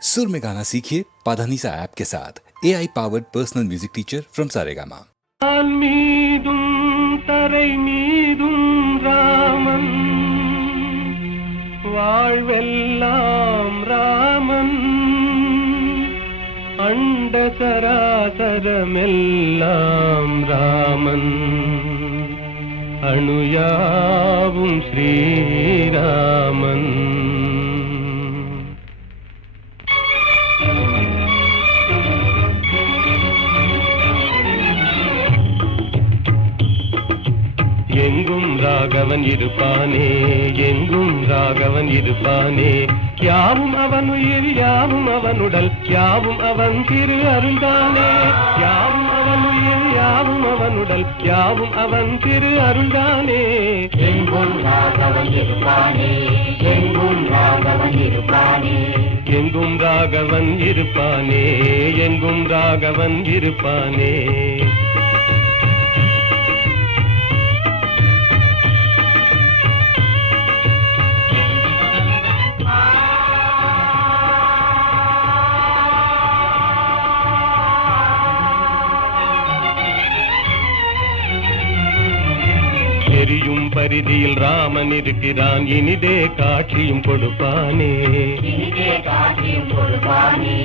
सुर में गाना सीखिए पाधानीसा ऐप के साथ AI powered personal music teacher from Saregama. தரை மீதும் ராமன் வாழ்வெல்லாம் ராமன் அண்ட சராசரமெல்லாம் ராமன் அணுயாவும் ஸ்ரீராமன். எங்கும் ராகவன் இருப்பானே, எங்கும் ராகவன் இருப்பானே, யாவும் அவன் உயிர் யாவும் அவனுடல் யாவும் அவன் திரு அருள்தானே, யாவும் அவன் உயிர் யாவும் அவனுடல் யாவும் அவன் திரு அருள்தானே. எங்கும் ராகவன் இருப்பானே, எங்கும் ராகவன் இருப்பானே, எங்கும் ராகவன் இருப்பானே, எங்கும் ராகவன் இருப்பானே. எரியும் பரிதியில் ராமன் இருக்கிறான், இனிதே காட்சியும் கொடுப்பானே, இனிதே காட்சியும் கொடுப்பானே.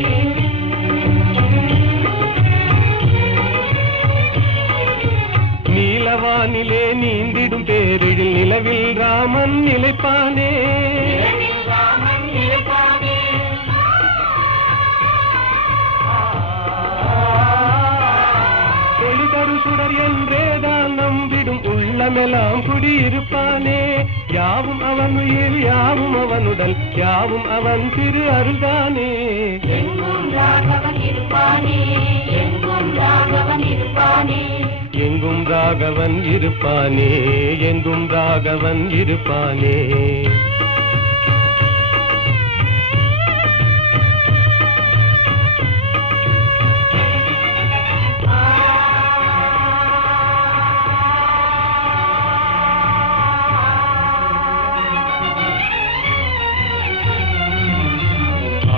நீலவானிலே நீந்திடும் பேரில் நிலவில் ராமன் நிலைப்பானே, ராமன் நிலைப்பானே. ஒளிதரு சுடர் என்றேதான் நம்பிடும் உள்ளமெல்லாம் குடியிருப்பானே, யாவும் அவன் உயிர் யாவும் அவனுடல் யாவும் அவன் திரு அருள்தானே. எங்கும் ராகவன் இருப்பானே, எங்கும் ராகவன் இருப்பானே, எங்கும் ராகவன் இருப்பானே, எங்கும் ராகவன் இருப்பானே.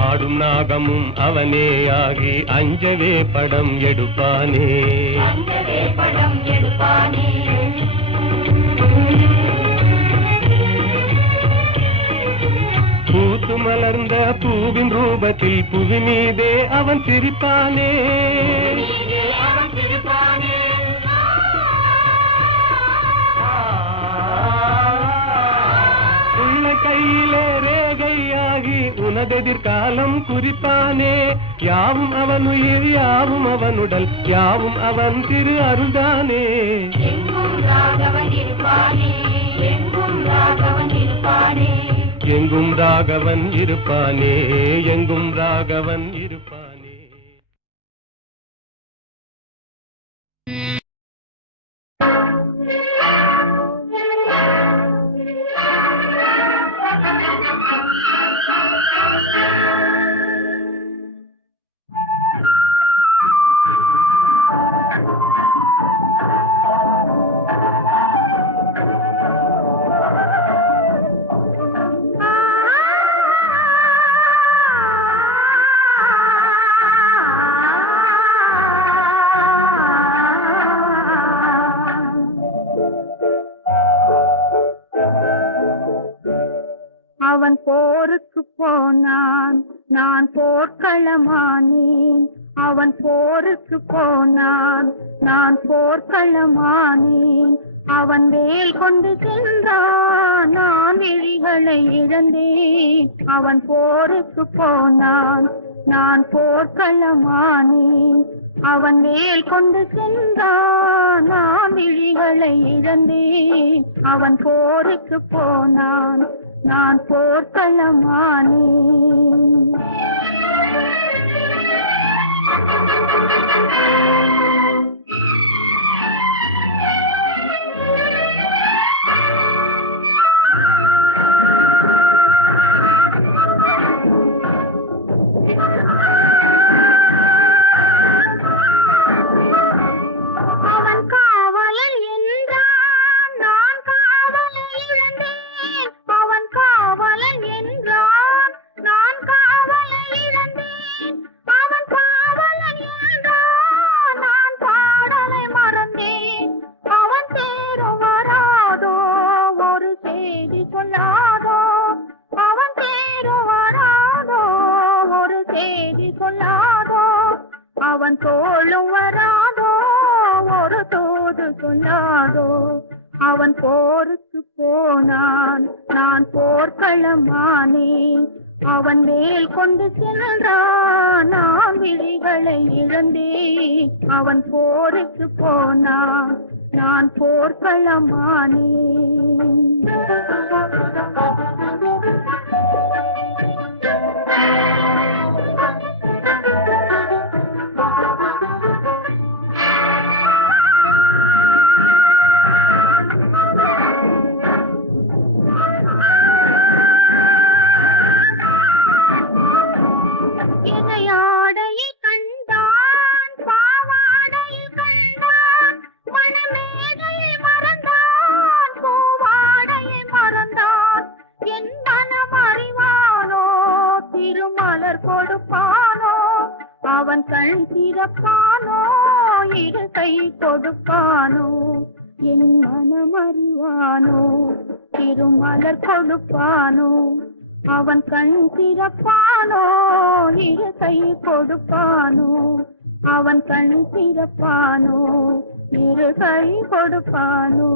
ஆடும் நாகமும் அவனே ஆகி அஞ்சவே படம் எடுப்பானே, அங்கவே படம் எடுப்பானே. பூத்து மலர்ந்த பூவின் ரூபத்தில் புவி மீதே அவன் சிரிப்பானே, நீதே அவன் சிரிப்பானே. உள்ள கையிலே ரேகையாகி உனதெதிர்காலம் குறிப்பானே, யாவும் அவன் உயிர் யாவும் அவனுடல் யாவும் அவன் திரு அருள்தானே. எங்கும் ராகவன் இருப்பானே, எங்கும் ராகவன் இருப்பானே, எங்கும் ராகவன் இருப்பானே, எங்கும் ராகவன் இருப்பானே. அவன் போருக்கு போனான், நான் போர்க்களமானேன். அவன் போருக்கு போனான், நான் போர்க்களமானேன். அவன் வேல் கொண்டு சென்றான், நான் விழிகளை இழந்தேன். அவன் போருக்கு போனான், நான் போர்க்களமானேன். அவன் வேல் கொண்டு சென்றான், நான் விழிகளை இழந்தேன். அவன் போருக்கு போனான், நான் போர்க்களமானேன். அவன் காவலன் என்றான், நான் காவலை இழந்தேன். அவன் காவலன் என்றான், நான் காவலை அவன் தோளும் வராதோ ஒரு தூது சொல்லாதோ அவன் போருக்கு போனான் நான் போர்க்களமானேன் அவன் மேல் கொண்டு சென்றான் நான் விழிகளை இழந்தேன் அவன் போருக்கு போனான் நான் போர்க்களமானேன் ஆடையை கண்டான் பாவாடையில் கண்டான் மணமேடையை மறந்தான் பூவாடையை மறந்தான் என் மனம் அறிவானோ திருமலர் கொடுப்பானோ அவன் கண் திறப்பானோ இரு கை கொடுப்பானோ என் மனம் அறிவானோ திருமலர் கொடுப்பானோ அவன் கண் திறப்பானோ இரு கை கொடுப்பானோ அவன் கண் திறப்பானோ இரு கை கொடுப்பானோ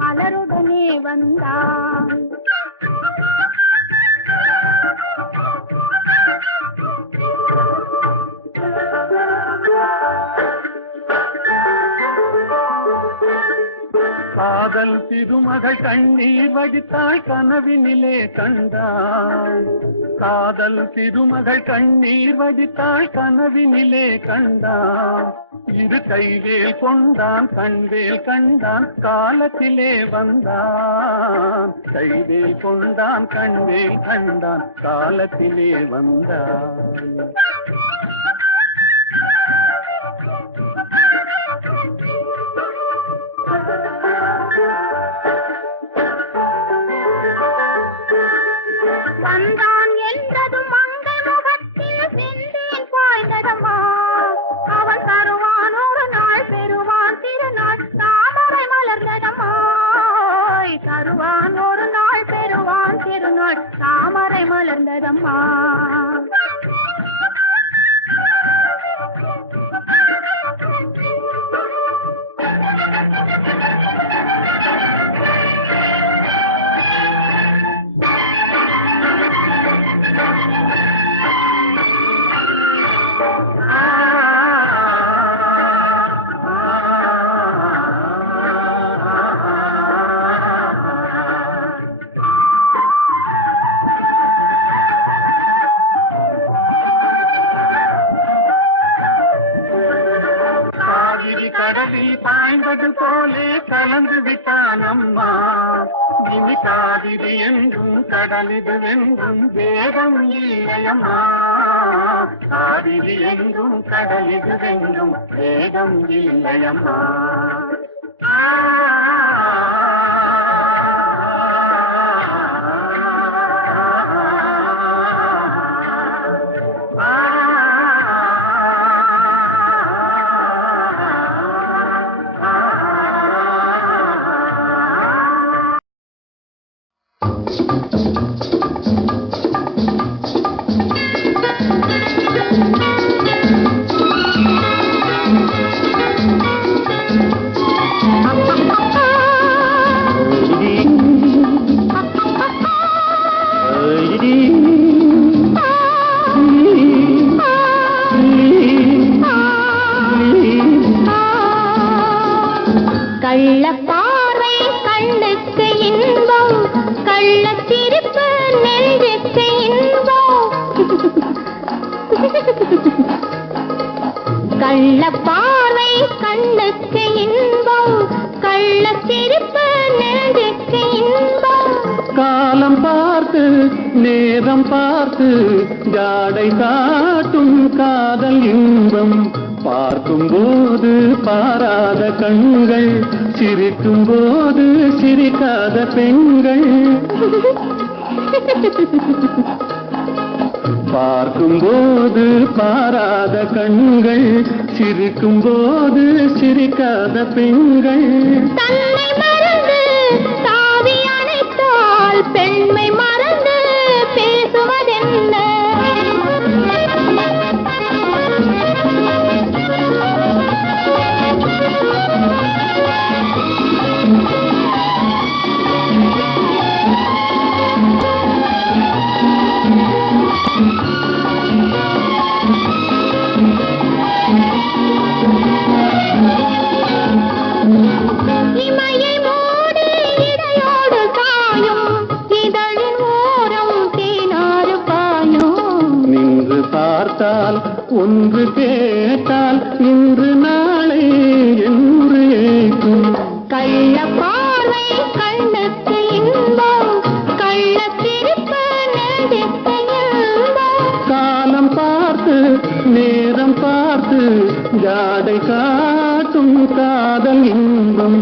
மலருடனே வந்தான் காதல் திருமகள் கண்ணீர் வடித்தாள் கனவினிலே கண்டாள் காதல் திருமகள் கண்ணீர் வடித்தாள் கனவினிலே கண்டான் இரு கைவேல் கொண்டான் கண்வேல் கண்டான் காலத்திலே வந்தான் கைவேல் கொண்டான் கண்வேல் கண்டான் காலத்திலே வந்தான் வந்தான் என்றதும் மங்கள் முகத்தில் சென்றேன் பாய்ந்ததம்மா அவன் தருவான் ஒரு நாள் பெறுவான் திருநாள் தாமரை மலர்ந்ததம்மா தருவான் ஒரு நாள் பெறுவான் திருநாள் தாமரை மலர்ந்ததம்மா கடலில் பாய்ந்தது போலே கலந்து விட்டான் அம்மா இனி காவிரி என்றும் கடலிது என்றும் வேதம் இல்லையம்மா காவிரி என்றும் கடலிது என்றும் வேதம் இல்லையம்மா கண்ணுக்கு இன்பம் கள்ளச்சிரிப்பு நெஞ்சுக்கு இன்பம் கள்ள பார்வை கண்ணுக்கு இன்பம் கள்ளச்சிரிப்பு நெஞ்சுக்கு இன்பம் காலம் பார்த்து நேரம் பார்த்து ஜாடை காட்டும் காதல் இன்பம் பார்க்கும் போது பாராத கண்கள் சிரிக்கும் போது சிரிக்காத பெண்கள் பார்க்கும் போது பாராத கண்கள் சிரிக்கும் போது சிரிக்காத பெண்கள் தன்னை மறந்து தாவி அணைத்தால் பெண்மை மறந்து பேசுவதென்ன இமையை மூடி இடையோடு காயும் இதழின் ஓரம் தேனாறு பாயும் நின்று பார்த்தால் ஒன்று கேட்டால் இன்று நாளை என்று ஏற்கும் கள்ள பார்வை கண்ணுக்கு இன்பம் கள்ளச்சிரிப்பு நெஞ்சுக்கு இன்பம் காலம் பார்த்து நேரம் பார்த்து ஜாடை காட்டும் காதல் இன்பம்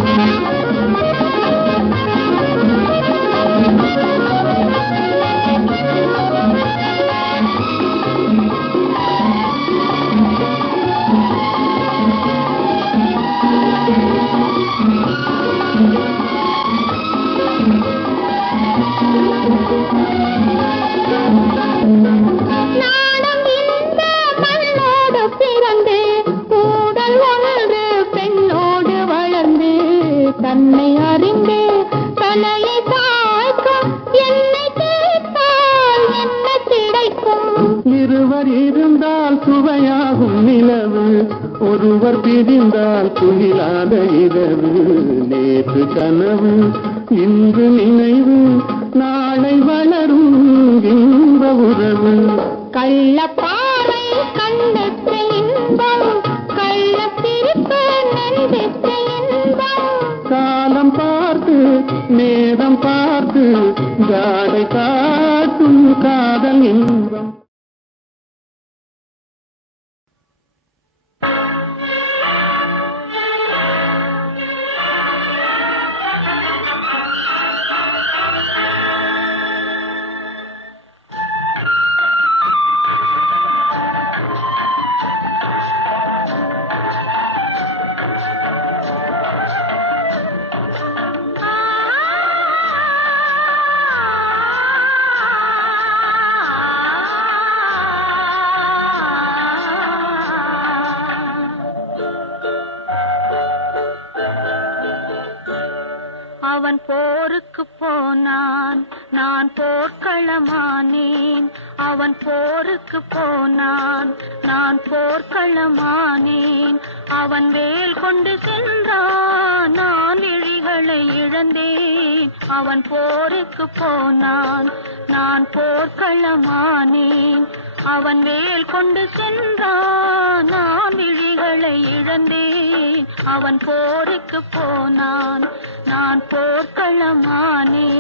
நாணம் இந்த மண்ணோடு பிறந்து கூடல் ஒன்று பெண்ணோடு வளர்ந்து தன்னை அறிந்து தலையை தாய்க்கும் என்னை கேட்டால் என்ன கிடைக்கும் இருவர் இருந்தால் சுவையாகும் நிலவு ஒருவர் பிரிந்தால் துயிலாத இரவு நேற்று கனவு இன்று நினைவு நாளை வளரும் இன்ப உறவு கள்ள பார்வை கண்ணுக்கு இன்பம் கள்ளச்சிரிப்பு நெஞ்சுக்கு இன்பம் காலம் பார்த்து நேரம் பார்த்து ஜாடை காட்டும் காதல் இன்பம் அவன் போருக்கு போனான் நான் போர்க்களமானேன் அவன் போருக்கு போனான் நான் போர்க்களமானேன் அவன் வேல் கொண்டு சென்றான் நான் விழிகளை இழந்தேன் அவன் போருக்கு போனான் நான் போர்க்களமானேன் அவன் வேல் கொண்டு சென்றான் நான் விழிகளை இழந்தேன் அவன் போருக்கு போனான் நான் போர்க்களமானேன்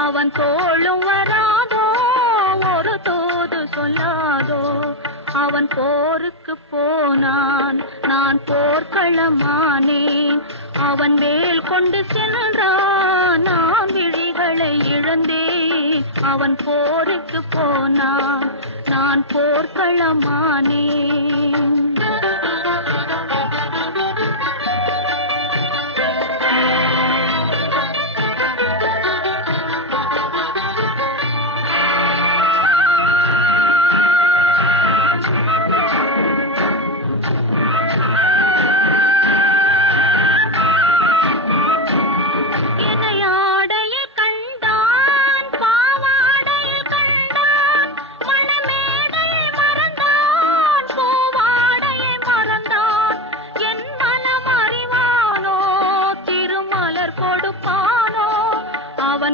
அவன் தோளும் வராதோ ஒரு தூது சொல்லாதோ அவன் போருக்கு போ போனான், நான் போர்க்களமானேன். அவன் வேல் கொண்டு சென்றான், நான் விழிகளை இழந்தேன். அவன் போருக்கு போனான், நான் போர்க்களமானேன்.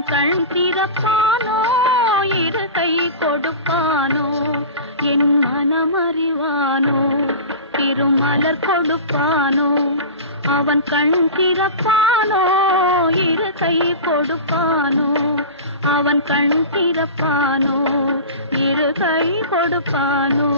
கண் திறப்பானோ, இரு கை கொடுப்பானோ, என் மனமறிவானோ, திருமலர் கொடுப்பானோ. அவன் கண் திறப்பானோ, இரு கை கொடுப்பானோ, அவன் கண் திறப்பானோ, இரு கை கொடுப்பானோ.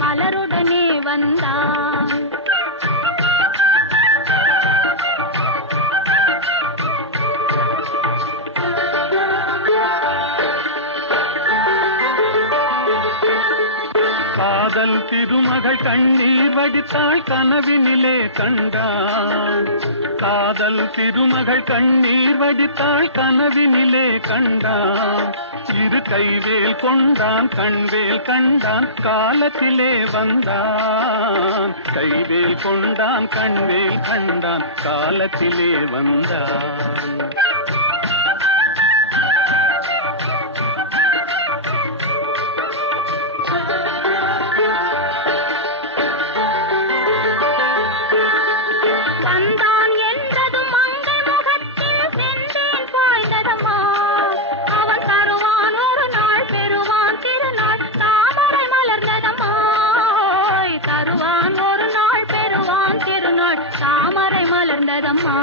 மலருடனே வந்தான். காதல் திருமகள் கண்ணீர் வடித்தாள் கனவினிலே கண்டான். காதல் திருமகள் கண்ணீர் வடித்தாள் கனவினிலே கண்டான். இரு கைவேல் கொண்டான், கண்வேல் கண்டான், காலத்திலே வந்தான். கைவேல் கொண்டான், கண்வேல் கண்டான், காலத்திலே வந்தான். தாமரை மலர்ந்ததம்மா.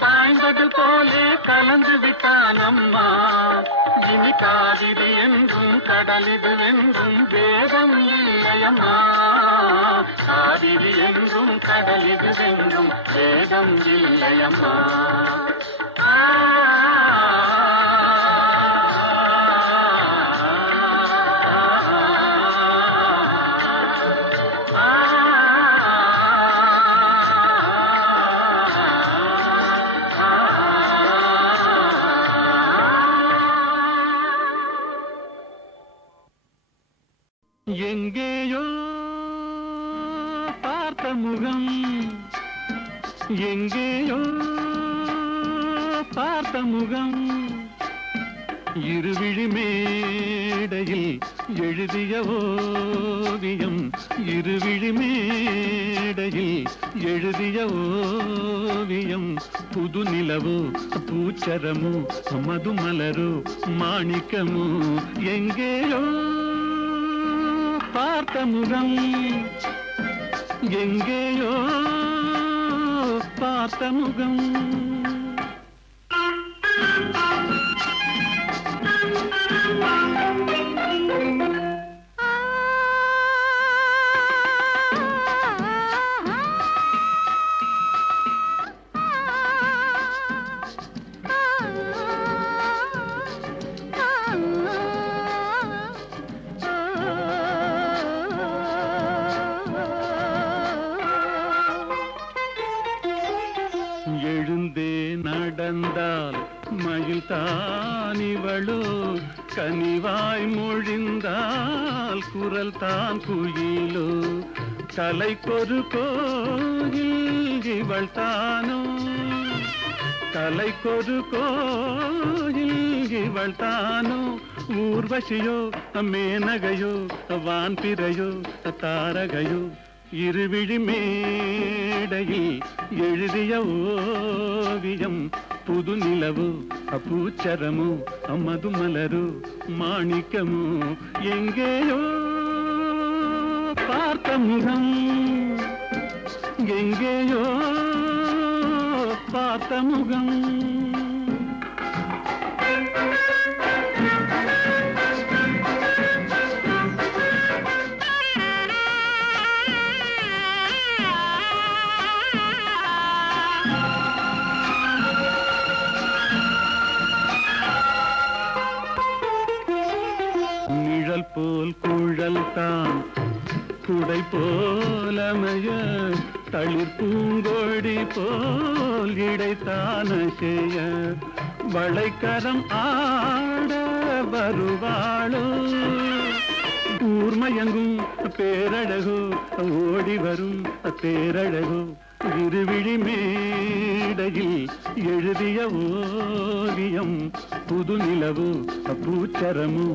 பாய்ந்தது போலே கலந்து விட்டான் அம்மா. இனி காவிரி என்றும் கடலிது என்றும் வேதம் இல்லையம்மா. காவிரி என்றும் கடலிது என்றும் வேதம் இல்லையம்மா. எங்கேயோ பார்த்த முகம், எங்கேயோ பார்த்த முகம், இருவிழி மேடையில் எழுதிய ஓவியம், இருவிழி மேடையில் எழுதிய ஓவியம். புது நிலவோ பூச்சரமோ மதுமலரோ மாணிக்கமோ, எங்கேயோ பார்த்த முகம், எங்கேயோ பார்த்த முகம் எழுந்தே நடந்தால் மயில் தானிவளோ கனிவாய் மொழிந்தால் குரல் தான் குயிலோ கலைக்கொரு கோயில் இவள் தானோ கலைக்கொரு கோயில் இவள் தானோ ஊர்வசியோ மேனகையோ வான்பிறையோ தாரகையோ இருவிழி மேடையில் எழுதிய ஓவியம் புது நிலவு பூச்சரமோ மதுமலரு மாணிக்கமோ எங்கேயோ பார்த்த முகம் எங்கேயோ பார்த்த முகம் நிழல் போல் குழல் தான் குடை போலமைய தளிர் பூங்கொடி போல் இடைத்தான செய்ய வளைக்கரம் ஆட வருவாளோ ஊர்மயங்கும் பேரழகோ ஓடி வரும் பேரழகோ இருவிழி மேடையில் எழுதிய ஓவியம் புது நிலவு பூச்சரமு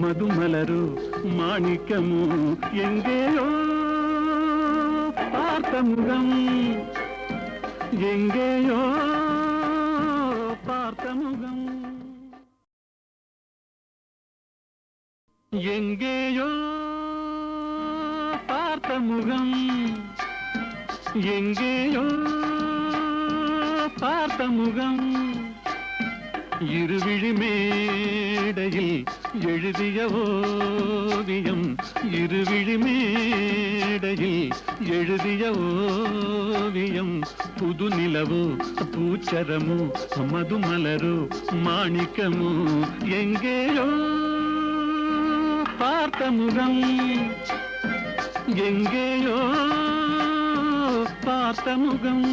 மதுமலரு மாணிக்கமு எங்கேயோ பார்த்த முகம் எங்கேயோ பார்த்த முகம் எங்கேயோ பார்த்த முகம் எங்கேயோ பார்த்த முகம் இருவிழி மேடையில் எழுதிய ஓவியம் இருவிழி மேடையில் எழுதிய ஓவியம் புது நிலவு பூச்சரமு மதுமலரு மாணிக்கமு எங்கேயோ பார்த்த முகம் எங்கேயோ பார்த்த முகம்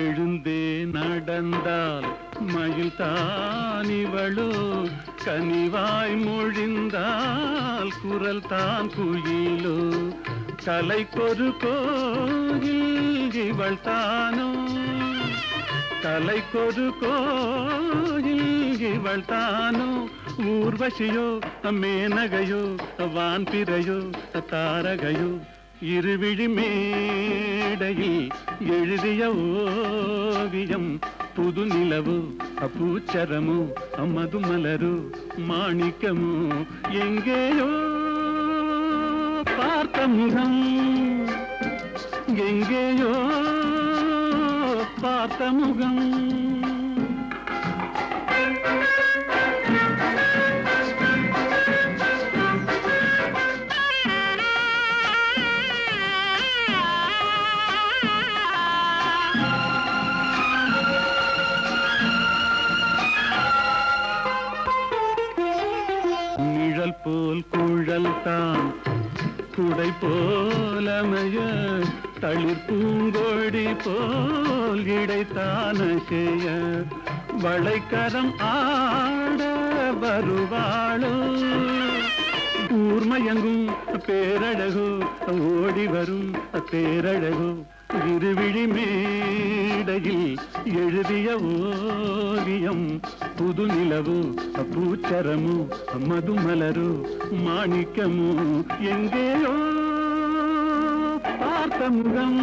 எழுந்தே நடந்தால் மயில் தானிவளோ கனிவாய் மொழிந்தால் குரல் தான் குயிலோ கலைக்கொரு கோயில் இவள் தானோ கலைக்கொரு கோயில் இவள் தானோ ஊர்வசியோ மேனகையோ வான்பிறையோ தாரகையோ இருவிழி மேடையில் எழுதிய ஓவியம் புது நிலவு பூச்சரமு மதுமலரு மாணிக்கமு எங்கேயோ பார்த்த முகம் எங்கேயோ பார்த்த முகம் நிழல் போல் குழல் தான் குடை போலமைய தளிர் பூங்கொடி போல் இடைத்தான செய்ய வளைக்கரம் ஆட வருவாளோ ஊர்மயங்கும் பேரழகோ ஓடி வரும் பேரழகோ இருவிழி மேடையில் எழுதிய ஓவியம் புது நிலவு பூச்சரமு மதுமலரு மாணிக்கமு எங்கேயோ பார்த்த முகம்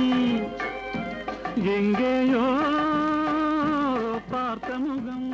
எங்கேயோ பார்த்த முகம்